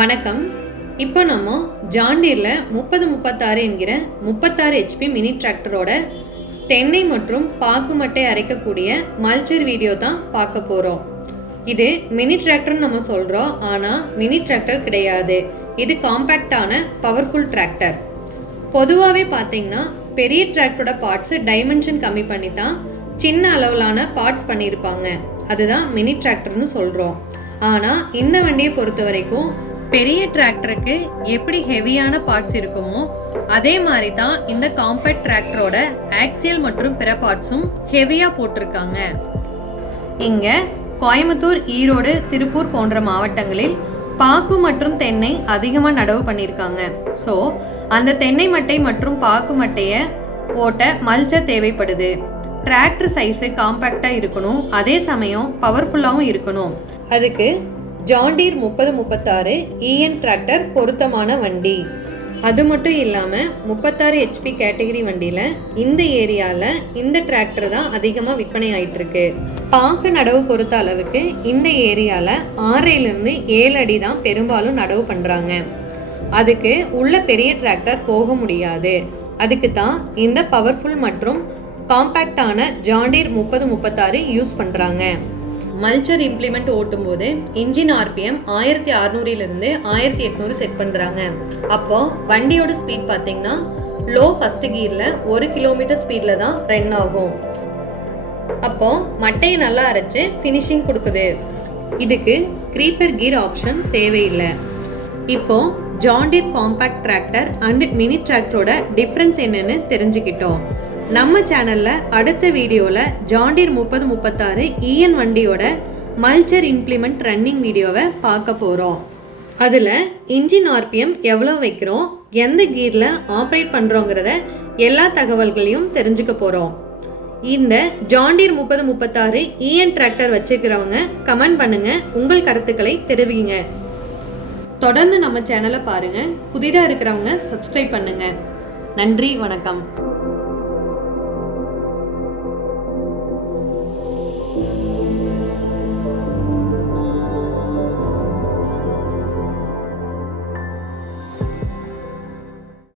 வணக்கம். இப்போ நம்ம ஜாண்டீரில் 3036 என்கிற 36 HP மினி டிராக்டரோட தென்னை மற்றும் பாக்கு மட்டை அரைக்கக்கூடிய மல்ச்சர் வீடியோ தான் பார்க்க போகிறோம். இது மினி டிராக்டர்னு நம்ம சொல்கிறோம், ஆனால் மினி டிராக்டர் கிடையாது. இது காம்பேக்டான பவர்ஃபுல் டிராக்டர். பொதுவாகவே பார்த்தீங்கன்னா பெரிய டிராக்டரோட பார்ட்ஸு டைமென்ஷன் கம்மி பண்ணி தான் சின்ன அளவிலான பார்ட்ஸ் பண்ணியிருப்பாங்க. அதுதான் மினி டிராக்டர்னு சொல்கிறோம். ஆனால் இந்த வண்டியை பொறுத்த வரைக்கும் பெரிய டிராக்டருக்கு எப்படி ஹெவியான பார்ட்ஸ் இருக்குமோ அதே மாதிரி தான் இந்த காம்பேக்ட் டிராக்டரோட ஆக்சியல் மற்றும் பிற பார்ட்ஸும் ஹெவியாக போட்டிருக்காங்க. இங்கே கோயம்புத்தூர், ஈரோடு, திருப்பூர் போன்ற மாவட்டங்களில் பாக்கு மற்றும் தென்னை அதிகமாக நடவு பண்ணியிருக்காங்க. ஸோ அந்த தென்னை மட்டை மற்றும் பாக்கு மட்டையை போட்ட மல்ச்சர் தேவைப்படுது. டிராக்டர் சைஸு காம்பேக்டாக இருக்கணும், அதே சமயம் பவர்ஃபுல்லாகவும் இருக்கணும். அதுக்கு ஜாண்டீர் 3036 EN டிராக்டர் பொருத்தமான வண்டி. அது மட்டும் இல்லாமல் 36 HP கேட்டகரி வண்டியில் இந்த ஏரியாவில் இந்த டிராக்டர் தான் அதிகமாக விற்பனை ஆகிட்டுருக்கு. பாக்கு நடவு பொறுத்த அளவுக்கு இந்த ஏரியாவில் 6லேருந்து 7 அடி தான் பெரும்பாலும் நடவு பண்ணுறாங்க. அதுக்கு உள்ள பெரிய டிராக்டர் போக முடியாது. அதுக்கு தான் இந்த பவர்ஃபுல் மற்றும் காம்பேக்டான ஜாண்டீர் 3036 யூஸ் பண்ணுறாங்க. மல்ச்சர் இம்ப்ளிமெண்ட் ஓட்டும் போது இன்ஜின் RPM 1600லேருந்து 1800 செட் பண்ணுறாங்க. அப்போ வண்டியோட ஸ்பீட் பார்த்தீங்கன்னா லோ ஃபர்ஸ்ட் கியரில் 1 கிலோமீட்டர் ஸ்பீடில் தான் ரன் ஆகும். அப்போ மட்டையை நல்லா அரைச்சு ஃபினிஷிங் கொடுக்குது. இதுக்கு க்ரீப்பர் கீர் ஆப்ஷன் தேவையில்லை. இப்போ John Deere compact tractor and mini டிராக்டரோட டிஃப்ரென்ஸ் என்னன்னு தெரிஞ்சுக்கிட்டோம். நம்ம சேனலில் அடுத்த வீடியோவில் ஜாண்டீர் 3036 EN வண்டியோட மல்ச்சர் இம்ப்ளிமெண்ட் ரன்னிங் வீடியோவை பார்க்க போகிறோம். அதில் இன்ஜின் RPM எவ்வளோ வைக்கிறோம், எந்த கீரில் ஆப்ரேட் பண்ணுறோங்கிறத எல்லா தகவல்களையும் தெரிஞ்சுக்க போகிறோம். இந்த ஜாண்டீர் 3036 EN டிராக்டர் வச்சுக்கிறவங்க கமெண்ட் பண்ணுங்கள், உங்கள் கருத்துக்களை தெரிவிங்க. தொடர்ந்து நம்ம சேனலை பாருங்கள். புதிதாக இருக்கிறவங்க சப்ஸ்கிரைப் பண்ணுங்கள். நன்றி, வணக்கம்.